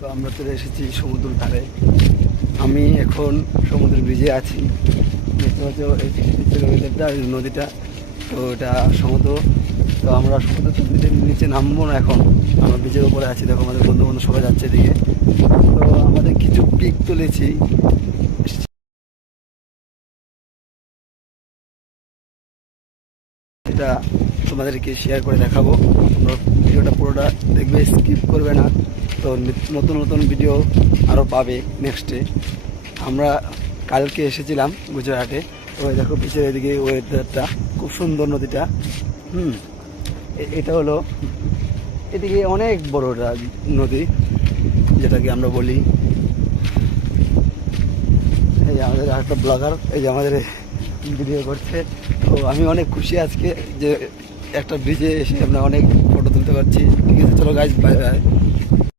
তো আমরা চলে এসেছি সমুদ্র ধারে। আমি এখন সমুদ্র ব্রিজে আছি। দেখতে পাচ্ছ এই ওয়েদারটা, নদীটা, তো এটা সমুদ্র। তো আমরা সমুদ্র ব্রিজের নিচে নামবো না এখন, আমরা ব্রিজের উপরে আছি। দেখো আমাদের বন্ধু বান্ধব সবাই যাচ্ছে এদিকে। তো আমাদের কিছু পিক তুলেছি, এটা তোমাদেরকে শেয়ার করে দেখাবো। তোমরা ভিডিওটা পুরোটা দেখবে, স্কিপ করবে না। তো নতুন নতুন ভিডিও আরও পাবে নেক্সটে। আমরা কালকে এসেছিলাম গুজরাটে। ওই দেখো পিছের এদিকে ওয়েদারটা খুব সুন্দর, নদীটা। এটা হলো এদিকে অনেক বড় নদী, যেটাকে আমরা বলি। এই যে আমাদের একটা ব্লগার, এই যে আমাদের ভিডিও করছে। তো আমি অনেক খুশি আজকে যে একটা ব্রিজে এসে আমরা অনেক ফটো তুলতে পারছি। ঠিক আছে, চলো গাইজ, বাই বাই।